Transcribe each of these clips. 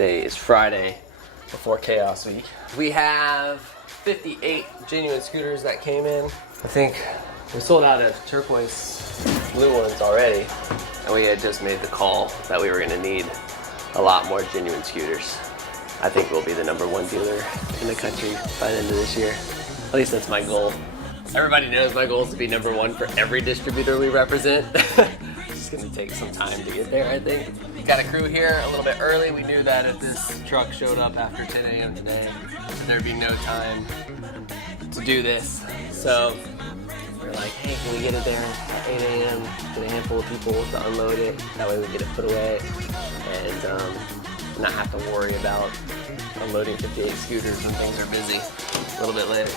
Today is Friday before Chaos Week. We have 58 genuine scooters that came in. I think we sold out of turquoise blue ones already, and we had just made the call that we were going to need a lot more genuine scooters. I think we'll be the #1 dealer in the country by the end of this year. At least that's my goal. Everybody knows my goal is to be #1 for every distributor we represent. It's going to take some time to get there, I think. Got a crew here a little bit early. We knew that if this truck showed up after 10 a.m. today, there'd be no time to do this. So we're like, hey, can we get it there at 8 a.m., get a handful of people to unload it, that way we get it put away, and not have to worry about unloading 58 scooters when things are busy a little bit later.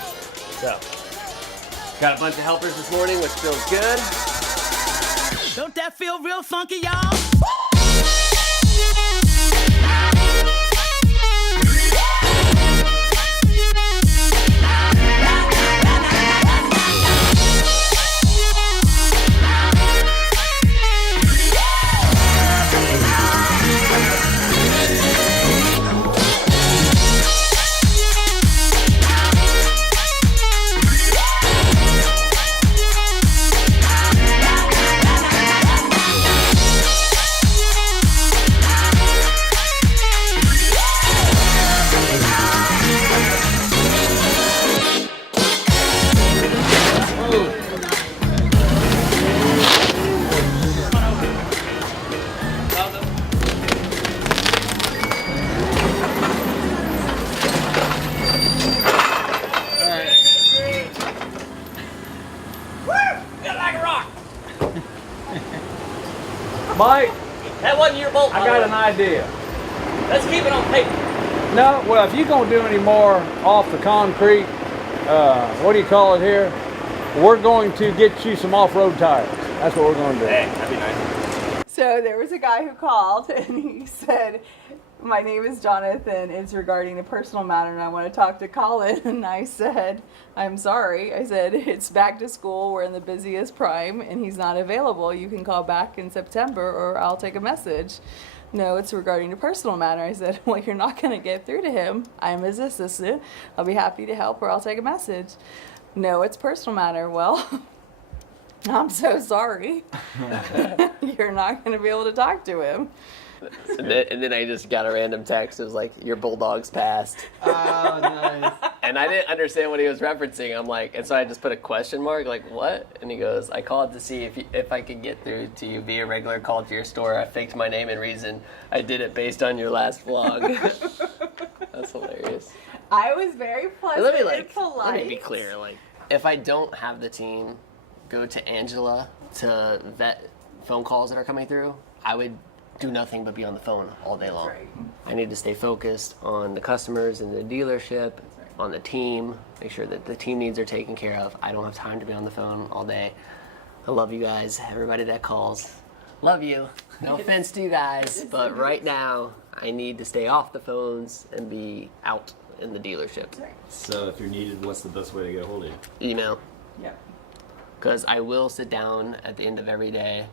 So, got a bunch of helpers this morning, which feels good. Don't that feel real funky, y'all? Mike, That wasn't your bolt. I got an idea. Let's keep it on paper. No, well, if you're going to do any more off the concrete, what do you call it here? We're going to get you some off-road tires. That's what we're going to do. Hey, that'd be nice. So there was a guy who called and he said, my name is Jonathan, it's regarding a personal matter and I want to talk to Colin. And I said, I'm sorry. I said, it's back to school, we're in the busiest prime and he's not available. You can call back in September or I'll take a message. No, it's regarding a personal matter. I said, well, you're not going to get through to him. I'm his assistant. I'll be happy to help or I'll take a message. No, it's personal matter. Well, I'm so sorry. You're not going to be able to talk to him. And then I just got a random text. It was like, your Bulldog's passed. Oh, nice. And I didn't understand what he was referencing. I'm like, and so I just put a question mark, like, what? And he goes, I called to see if I could get through to you via regular call to your store. I faked my name and reason. I did it based on your last vlog. That's hilarious. I was very pleasant and polite. Let me be clear. Like, if I don't have the team go to Angela to vet phone calls that are coming through, I would do nothing but be on the phone all day long. Right. I need to stay focused on the customers and the dealership, on the team, make sure that the team needs are taken care of. I don't have time to be on the phone all day. I love you guys, everybody that calls. Love you. No offense to you guys, but right now I need to stay off the phones and be out in the dealership. So if you're needed, what's the best way to get a hold of you? Email. Yep. Because I will sit down at the end of every day,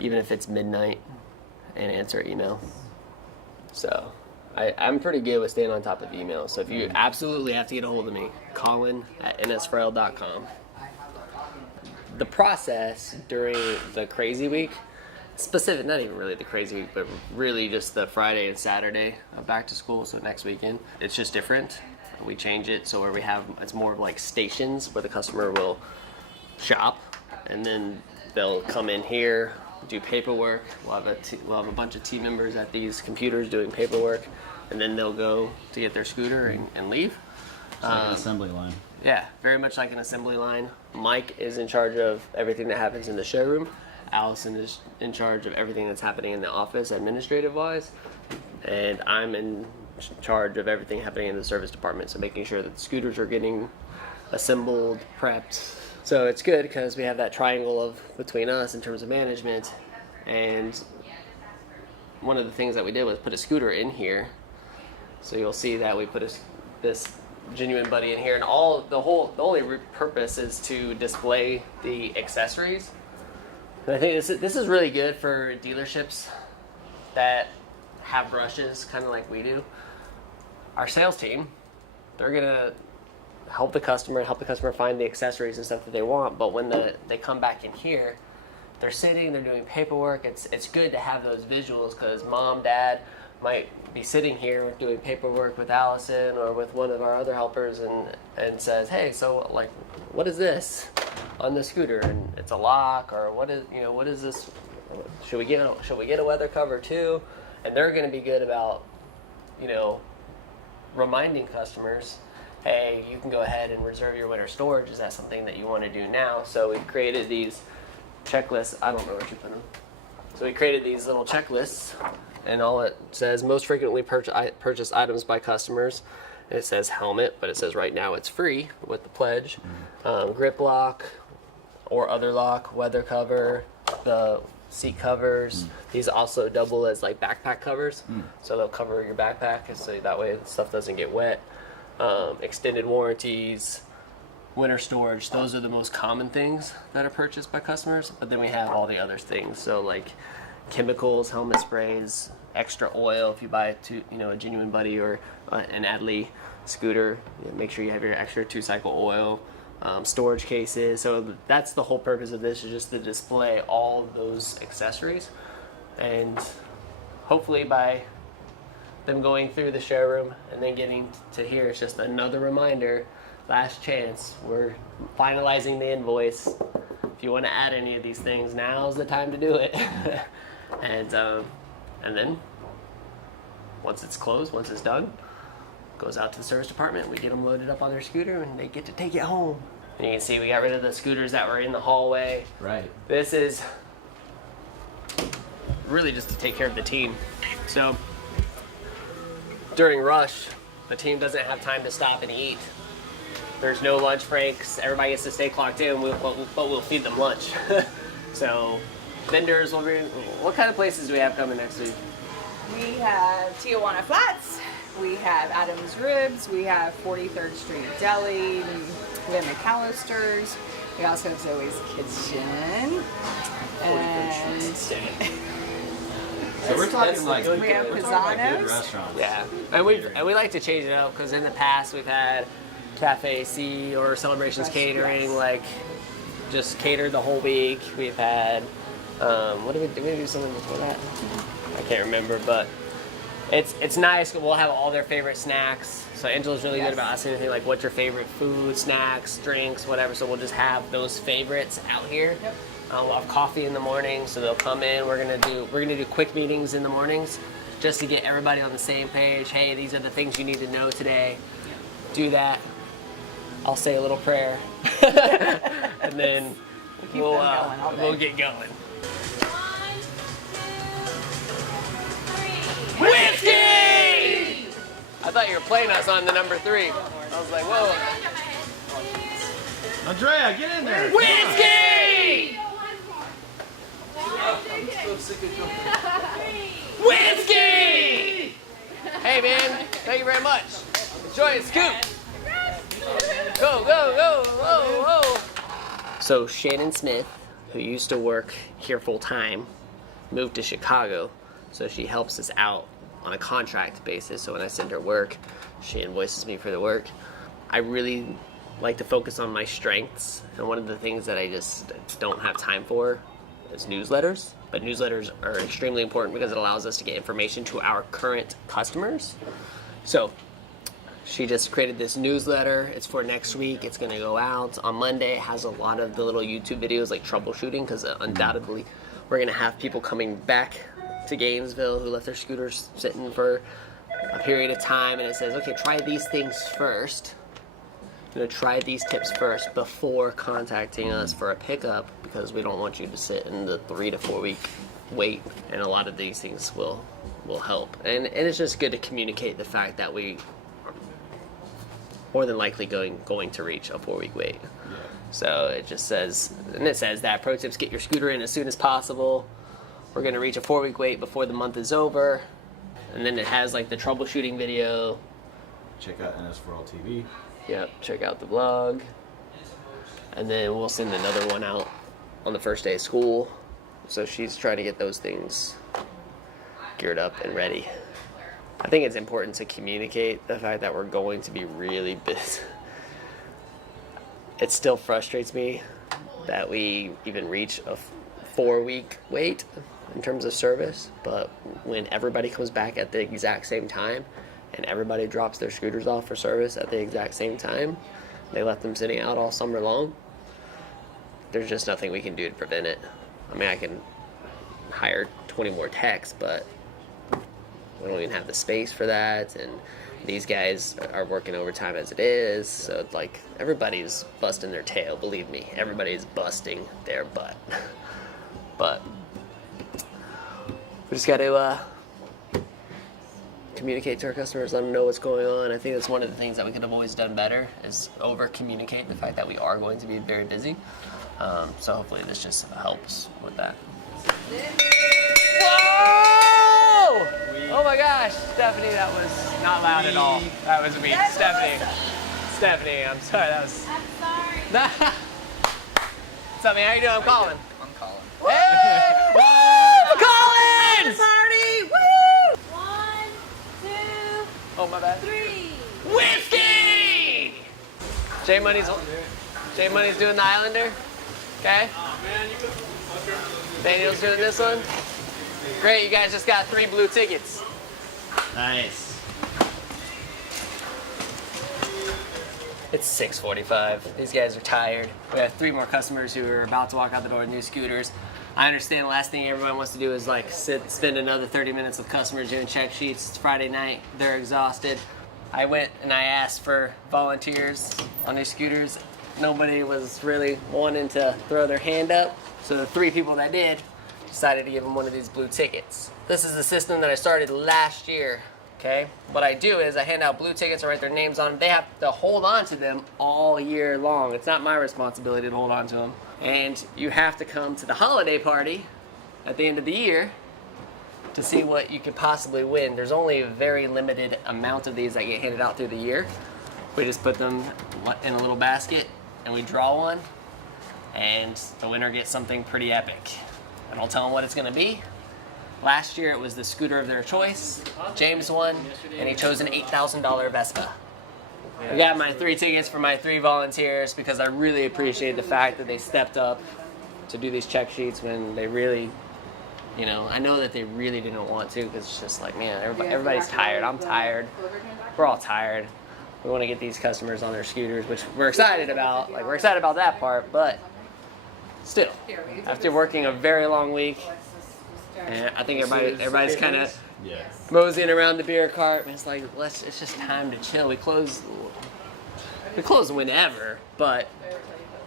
even if it's midnight, and answer email. So I'm pretty good with staying on top of email. So if you absolutely have to get a hold of me, colin@nsfrail.com. The process during the crazy week, specific, not even really the crazy week, but really just the Friday and Saturday of back to school, so next weekend, it's just different. We change it so where we have, it's more of like stations where the customer will shop and then they'll come in here, do paperwork. We'll have a bunch of team members at these computers doing paperwork, and then they'll go to get their scooter and leave. It's like an assembly line. Yeah, very much like an assembly line. Mike is in charge of everything that happens in the showroom. Allison is in charge of everything that's happening in the office, administrative-wise, and I'm in charge of everything happening in the service department. So making sure that the scooters are getting assembled, prepped. So it's good because we have that triangle between us in terms of management. And one of the things that we did was put a scooter in here. So you'll see that we put this Genuine Buddy in here, and the only purpose is to display the accessories. And I think this is really good for dealerships that have brushes, kind of like we do, our sales team, they're gonna help the customer find the accessories and stuff that they want. But when they come back in here, they're sitting, they're doing paperwork. It's good to have those visuals, because mom, dad might be sitting here doing paperwork with Allison or with one of our other helpers, and says, hey, so like, what is this on the scooter? And it's a lock, or what is this? Should we get a weather cover too? And they're going to be good about, reminding customers, hey, you can go ahead and reserve your winter storage. Is that something that you want to do now? So we've created these checklists. I don't know where you put them. So we created these little checklists, and all it says, most frequently purchased items by customers. And it says helmet, but it says right now it's free with the pledge. Grip lock or other lock, weather cover, the seat covers. These also double as like backpack covers. So they'll cover your backpack, so that way stuff doesn't get wet. Extended warranties, winter storage. Those are the most common things that are purchased by customers. But then we have all the other things. So like chemicals, helmet sprays, extra oil if you buy a Genuine Buddy or an Adley scooter. Make sure you have your extra 2-cycle oil. Storage cases. So that's the whole purpose of this, is just to display all of those accessories. And hopefully by them going through the showroom and then getting to here, it's just another reminder, last chance, we're finalizing the invoice. If you want to add any of these things, now's the time to do it. and then once it's closed, once it's done, goes out to the service department, we get them loaded up on their scooter, and they get to take it home. And you can see we got rid of the scooters that were in the hallway. Right. This is really just to take care of the team. So during rush, the team doesn't have time to stop and eat. There's no lunch breaks. Everybody gets to stay clocked in, but we'll feed them lunch. So vendors will be, what kind of places do we have coming next week? We have Tijuana Flats, we have Adam's Ribs, we have 43rd Street Deli, we have McAllister's, we also have Zoe's Kitchen, and So we're talking like we have good Pisano's. restaurants. Yeah, and we like to change it up, because in the past we've had Cafe C or Celebrations Catering, yes. like just catered the whole week. We've had what did we do something before that? I can't remember, but it's nice. We'll have all their favorite snacks. So Angela's really good about asking anything like, what's your favorite food, snacks, drinks, whatever. So we'll just have those favorites out here. Yep. We'll have coffee in the morning, so they'll come in. We're gonna do quick meetings in the mornings, just to get everybody on the same page. Hey, these are the things you need to know today. Do that. I'll say a little prayer, and then we'll get going. Whiskey! I thought you were playing us on the number 3. I was like, whoa. Andrea, get in there. Whiskey! Whiskey! Hey man, thank you very much. Enjoy a scoop. Go, go, go, whoa, whoa. So Shannon Smith, who used to work here full time, moved to Chicago. So she helps us out on a contract basis. So when I send her work, she invoices me for the work. I really like to focus on my strengths. And one of the things that I just don't have time for is newsletters. But newsletters are extremely important because it allows us to get information to our current customers. So she just created this newsletter. It's for next week. It's going to go out on Monday. It has a lot of the little YouTube videos like troubleshooting, because undoubtedly we're going to have people coming back to Gainesville who left their scooters sitting for a period of time, and it says, okay, try these things first. Try these tips first before contacting us for a pickup, because we don't want you to sit in the 3 to 4 week wait, and a lot of these things will help. And it's just good to communicate the fact that we are more than likely going to reach a 4 week wait. Yeah. So it just says, and it says that pro tips: get your scooter in as soon as possible. We're going to reach a 4 week wait before the month is over. And then it has like the troubleshooting video. Check out NS4All TV. Yep, check out the vlog. And then we'll send another one out on the first day of school. So she's trying to get those things geared up and ready. I think it's important to communicate the fact that we're going to be really busy. It still frustrates me that we even reach a 4-week wait in terms of service, but when everybody comes back at the exact same time and everybody drops their scooters off for service at the exact same time, they left them sitting out all summer long, there's just nothing we can do to prevent it. I mean, I can hire 20 more techs, but we don't even have the space for that, and these guys are working overtime as it is, so it's like everybody's busting their tail, believe me. Everybody's busting their butt. But we just got to communicate to our customers, let them know what's going on. I think that's one of the things that we could have always done better, is over-communicate the fact that we are going to be very busy. So hopefully this just helps with that. Whoa! Oh my gosh, Stephanie, that was not loud at all. That was weak. Stephanie, I'm sorry, that was... I'm sorry. What's up, man? How you doing? I'm Colin. I'm Colin. Hey! Woo! Collins! Party! Woo! 1, 2, Oh, my bad. 3. Whiskey! J Money's doing the Islander. Okay. Daniel's doing this one. Great, you guys just got 3 blue tickets. Nice. It's 6:45. These guys are tired. We have 3 more customers who are about to walk out the door with new scooters. I understand the last thing everyone wants to do is like spend another 30 minutes with customers doing check sheets. It's Friday night. They're exhausted. I went and I asked for volunteers on these scooters. Nobody was really wanting to throw their hand up. So the 3 people that did decided to give them one of these blue tickets. This is the system that I started last year. Okay, what I do is I hand out blue tickets, I write their names on them. They have to hold on to them all year long. It's not my responsibility to hold on to them. And you have to come to the holiday party at the end of the year to see what you could possibly win. There's only a very limited amount of these that get handed out through the year. We just put them in a little basket and we draw one, and the winner gets something pretty epic. I don't tell them what it's gonna be. Last year it was the scooter of their choice. James won, and he chose an $8,000 Vespa. I got my 3 tickets for my 3 volunteers because I really appreciate the fact that they stepped up to do these check sheets when they really, you know, I know that they really didn't want to, because it's just like, man, everybody's tired. I'm tired. We're all tired. We want to get these customers on their scooters, which we're excited about. Like, we're excited about that part, but still, after working a very long week, and I think everybody's kind of moseying around the beer cart, and it's like, it's just time to chill. We close whenever, but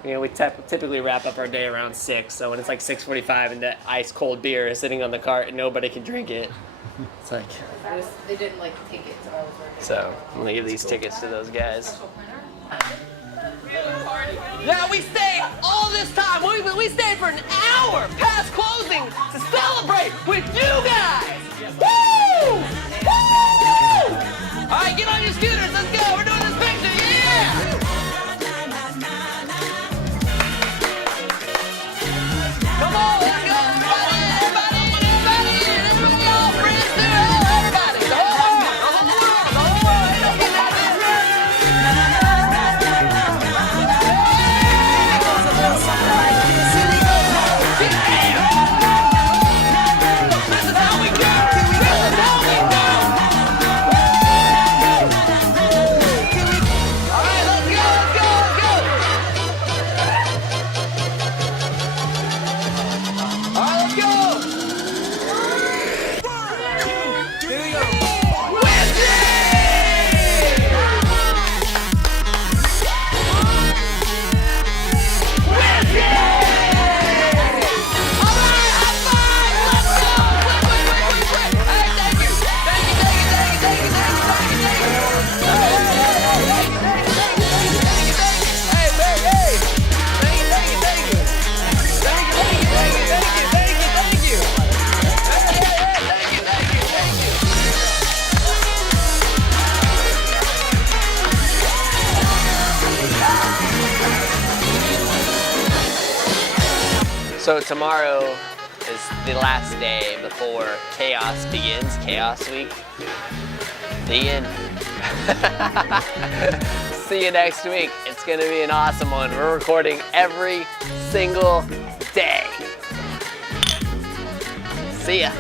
you know, we typically wrap up our day around 6. So when it's like 6:45 and that ice cold beer is sitting on the cart and nobody can drink it, it's like. They didn't like tickets. So I'm gonna give these tickets to those guys. Yeah, we stayed all this time. We stayed for an hour past closing to celebrate with you guys. Woo! Woo! All right, get on your scooters. Let's go. We're doing this picture. Yeah! Come on, let's go, everybody. This was y'all friends too. Everybody, the whole world. Let's get that This is how we go. All right, let's go. All right, let's go. Here we go. So tomorrow is the last day before chaos begins, chaos week. The end. See you next week. It's gonna be an awesome one. We're recording every single day. See ya.